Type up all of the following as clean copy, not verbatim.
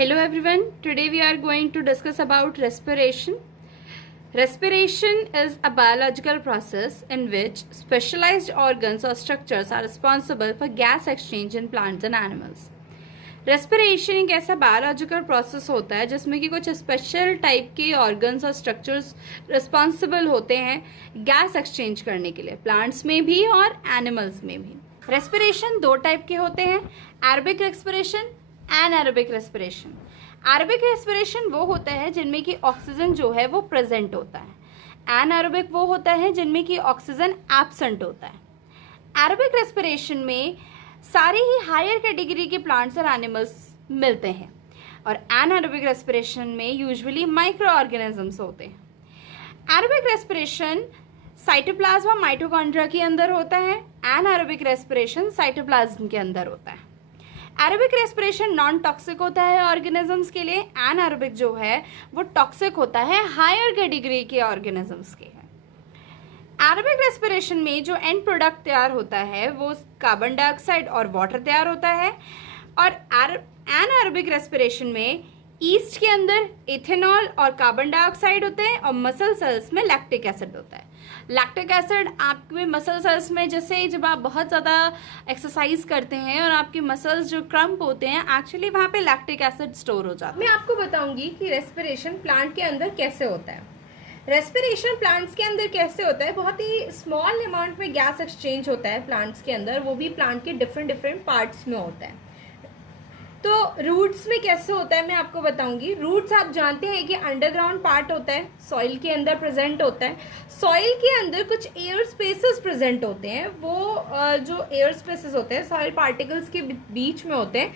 Hello everyone, today we are going to discuss about respiration. Respiration is a biological process in which specialized organs or structures are responsible for gas exchange in plants and animals. Respiration एक ऐसा biological process होता है जिसमें कि कुछ special type के organs और structures responsible होते हैं गैस एक्सचेंज करने के लिए, प्लांट्स में भी और एनिमल्स में भी। रेस्पिरेशन दो टाइप के होते हैं, aerobic respiration, anaerobic respiration. Aerobic respiration वो होता है जिनमें कि ऑक्सीजन जो है वो प्रेजेंट होता है। एनारोबिक वो होता है जिनमें कि ऑक्सीजन एब्सेंट होता है। एरोबिक रेस्पिरेशन में सारे ही हायर कैटेगरी के प्लांट्स और एनिमल्स मिलते हैं और एनारोबिक रेस्पिरेशन में यूजुअली माइक्रो ऑर्गेनिजम्स होते हैं। एरोबिक रेस्पिरेशन साइटोप्लाज्म और माइटोकॉन्ड्रिया के अंदर होता है, एनारोबिक रेस्पिरेशन साइटोप्लाज्म के अंदर होता है। एरोबिक रेस्पिरेशन नॉन टॉक्सिक होता है ऑर्गेनिजम्स के लिए, एनारोबिक जो है वो टॉक्सिक होता है हायर कैटेगरी के ऑर्गेनिजम्स के। एरोबिक रेस्पिरेशन में जो एंड प्रोडक्ट तैयार होता है वो कार्बन डाइऑक्साइड और वाटर तैयार होता है, और एनारोबिक रेस्पिरेशन में ईस्ट के अंदर इथेनॉल और कार्बन डाइऑक्साइड होते हैं और मसल सेल्स में लैक्टिक एसिड होता है। लैक्टिक एसिड आपके मसल सेल्स में, जैसे जब आप बहुत ज़्यादा एक्सरसाइज करते हैं और आपके मसल्स जो क्रम्प होते हैं, एक्चुअली वहाँ पे लैक्टिक एसिड स्टोर हो जाता है। मैं आपको बताऊंगी कि रेस्पिरेशन प्लांट के अंदर कैसे होता है। रेस्पिरेशन प्लांट्स के अंदर कैसे होता है, बहुत ही स्मॉल अमाउंट में गैस एक्सचेंज होता है प्लांट्स के अंदर, वो भी प्लांट के डिफरेंट पार्ट्स में होता है। तो रूट्स में कैसे होता है मैं आपको बताऊंगी। रूट्स आप जानते हैं कि अंडरग्राउंड पार्ट होता है, सॉइल के अंदर प्रेजेंट होता है। सॉइल के अंदर कुछ एयर स्पेसेस प्रेजेंट होते हैं, वो जो एयर स्पेसेस होते हैं सॉइल पार्टिकल्स के बीच में होते हैं,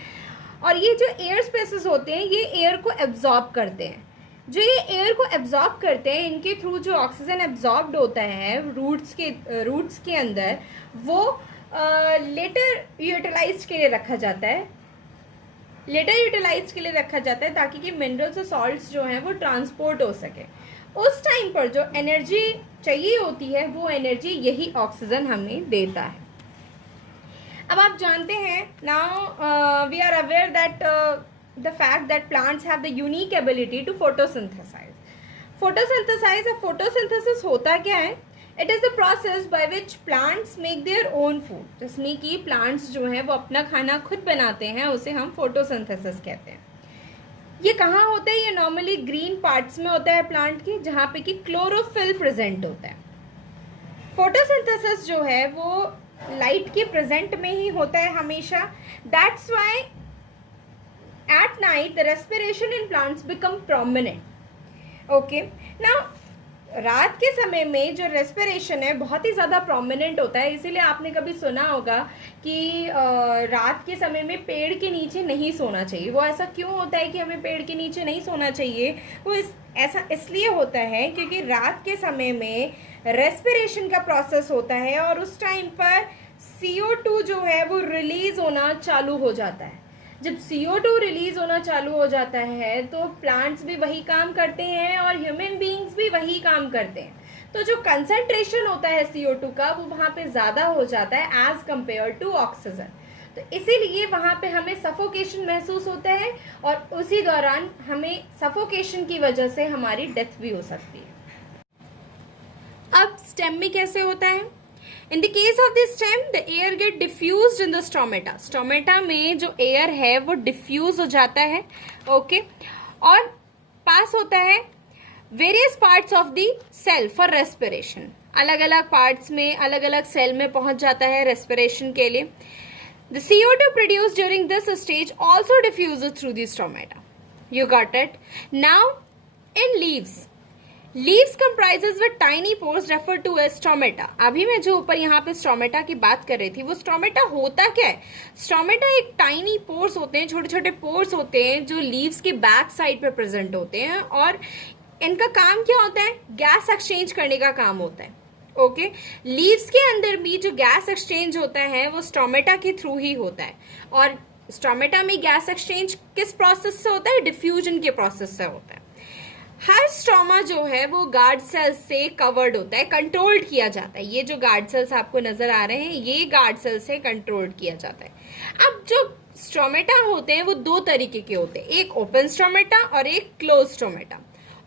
और ये जो एयर स्पेसेस होते हैं ये एयर को एब्जॉर्ब करते हैं। जो ये एयर को एब्जॉर्ब करते हैं, इनके थ्रू जो ऑक्सीजन एब्जॉर्ब्ड होता है रूट्स के अंदर, वो लेटर यूटिलाइज के लिए रखा जाता है, ताकि कि मिनरल्स और सॉल्ट्स जो हैं वो ट्रांसपोर्ट हो सके। उस टाइम पर जो एनर्जी चाहिए होती है वो एनर्जी यही ऑक्सीजन हमें देता है। अब आप जानते हैं, now we are aware that the fact that plants have the unique ability to photosynthesize. Photosynthesis होता क्या है? It is the process by which plants make their own food. जिसमें कि plants जो हैं वो अपना खाना खुद बनाते हैं, उसे हम photosynthesis कहते हैं। ये कहाँ होता है? ये नॉर्मली ग्रीन पार्ट्स में होता है प्लांट के, जहाँ पे कि क्लोरोफिल प्रेजेंट होता है। फोटोसिंथेसिस जो है वो लाइट के प्रेजेंट में ही होता है हमेशा। That's why at night the respiration in plants become prominent. Okay, now रात के समय में जो रेस्पिरेशन है बहुत ही ज़्यादा प्रोमिनेंट होता है, इसीलिए आपने कभी सुना होगा कि रात के समय में पेड़ के नीचे नहीं सोना चाहिए। वो ऐसा क्यों होता है कि हमें पेड़ के नीचे नहीं सोना चाहिए? वो ऐसा इसलिए होता है क्योंकि रात के समय में रेस्पिरेशन का प्रोसेस होता है और उस टाइम पर CO2 जो है वो रिलीज होना चालू हो जाता है। जब CO2 रिलीज होना चालू हो जाता है तो प्लांट्स भी वही काम करते हैं और ह्यूमन बीइंग्स भी वही काम करते हैं। तो जो कंसंट्रेशन होता है CO2 का वो वहाँ पे ज़्यादा हो जाता है एज कंपेयर टू ऑक्सीजन। तो इसीलिए वहाँ पे हमें सफोकेशन महसूस होता है और उसी दौरान हमें सफोकेशन की वजह से हमारी डेथ भी हो सकती है। अब स्टेम में कैसे होता है? In the case of the stem, the air get diffused in the stomata. Stomata में जो air है वो diffuse हो जाता है, okay, और पास होता है various parts of the cell for respiration. अलग अलग parts में, अलग अलग cell में पहुंच जाता है respiration के लिए। The CO2 produced during this stage also diffuses through the stomata. You got it? Now, in leaves. Leaves comprises with tiny pores referred to as stomata. अभी मैं जो ऊपर यहाँ पे स्टोमेटा की बात कर रही थी, वो स्टोमेटा होता क्या है? स्टोमेटा एक टाइनी पोर्स होते हैं, छोटे छोटे पोर्स होते हैं जो लीव्स के बैक साइड पे प्रेजेंट होते हैं, और इनका काम क्या होता है? गैस एक्सचेंज करने का काम होता है। ओके, लीव्स के अंदर भी जो गैस एक्सचेंज होता है वो स्टोमेटा के थ्रू ही होता है। और स्टोमेटा में गैस एक्सचेंज किस प्रोसेस से होता है? डिफ्यूजन के प्रोसेस से होता है। हर स्टोमा जो है वो गार्ड सेल्स से कवर्ड होता है, कंट्रोल्ड किया जाता है। ये जो गार्ड सेल्स आपको नजर आ रहे हैं ये गार्ड सेल्स से कंट्रोल्ड किया जाता है। अब जो स्टोमेटा होते हैं वो दो तरीके के होते हैं, एक ओपन स्टोमेटा और एक क्लोज स्टोमेटा।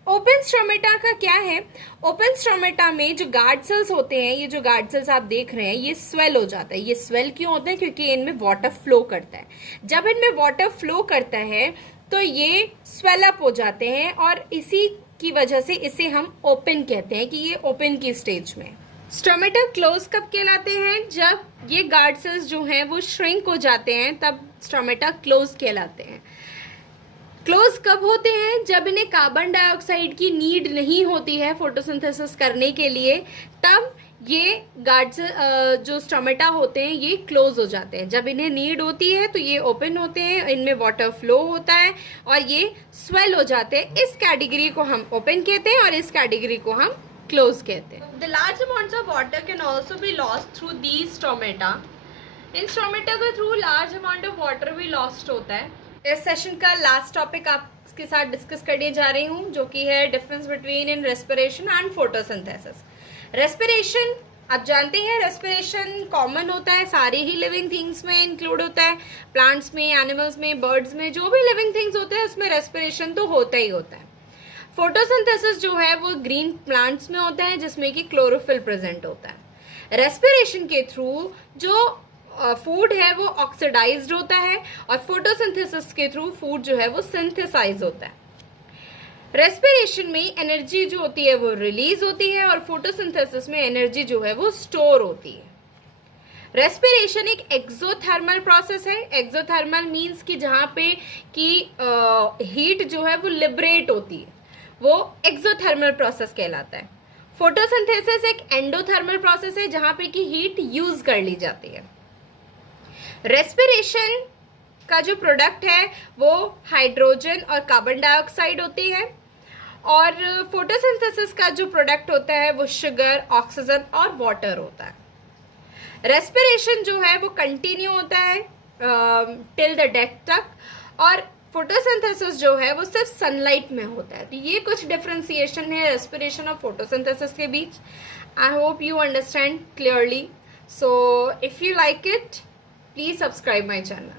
ओपन स्टोमेटा का क्या है, ओपन स्टोमेटा में जो गार्ड सेल्स होते हैं, ये जो गार्ड सेल्स आप देख रहे हैं ये स्वेल हो जाता है। ये स्वेल क्यों होता है, क्योंकि इनमें वाटर फ्लो करता है। जब इनमें वाटर फ्लो करता है तो ये स्वेल अप हो जाते हैं और इसी की वजह से इसे हम ओपन कहते हैं कि ये ओपन की स्टेज में। स्टोमेटा क्लोज कब कहलाते हैं, जब ये गार्ड सेल्स जो हैं वो श्रिंक हो जाते हैं, तब स्टोमेटा क्लोज कहलाते हैं। क्लोज कब होते हैं, जब इन्हें कार्बन डाइऑक्साइड की नीड नहीं होती है फोटोसिंथेसिस करने के लिए, तब ये गार्ड जो स्टोमेटा होते हैं ये क्लोज हो जाते हैं। जब इन्हें नीड होती है तो ये ओपन होते हैं, इनमें वाटर फ्लो होता है और ये स्वेल हो जाते हैं। इस कैटेगरी को हम ओपन कहते हैं और इस कैटेगरी को हम क्लोज कहते हैं। The large amounts of water can also be lost through these stomata. इन स्टोमेटा के थ्रू लार्ज अमाउंट ऑफ वाटर भी लॉस्ट होता है। इस सेशन का लास्ट टॉपिक आपके साथ डिस्कस करने जा रही हूँ, जो कि है difference between in respiration and photosynthesis. Respiration आप जानते हैं, रेस्पिरेशन कॉमन होता है, सारी ही लिविंग थिंग्स में इंक्लूड होता है। प्लांट्स में, एनिमल्स में, बर्ड्स में, जो भी लिविंग थिंग्स होते हैं उसमें रेस्पिरेशन तो होता ही होता है। फोटोसिंथेसिस जो है वो ग्रीन प्लांट्स में होता है, जिसमें कि क्लोरोफिल प्रेजेंट होता है। रेस्पिरेशन के थ्रू जो फूड है वो ऑक्सीडाइज्ड होता है और फोटोसिंथेसिस के थ्रू फूड जो है वो सिंथेसाइज होता है। रेस्पिरेशन में एनर्जी जो होती है वो रिलीज होती है और फोटोसिंथेसिस में एनर्जी जो है वो स्टोर होती है। रेस्पिरेशन एक एक्सोथर्मल प्रोसेस है। एक्सोथर्मल मींस कि जहां पे कि हीट जो है वो लिबरेट होती है, वो एक्सोथर्मल प्रोसेस कहलाता है। फोटोसिंथेसिस एक एंडोथर्मल प्रोसेस है, जहां पे कि हीट यूज कर ली जाती है। रेस्पिरेशन का जो प्रोडक्ट है वो हाइड्रोजन और कार्बन डाइऑक्साइड होती है और फोटोसिंथेसिस का जो प्रोडक्ट होता है वो शुगर, ऑक्सीजन और वाटर होता है। रेस्पिरेशन जो है वो कंटिन्यू होता है टिल द डेथ तक और फोटोसिंथेसिस जो है वो सिर्फ सनलाइट में होता है। तो ये कुछ डिफरेंशिएशन है रेस्पिरेशन और फोटोसिंथेसिस के बीच। I hope you understand clearly. So if you like it, please subscribe my channel.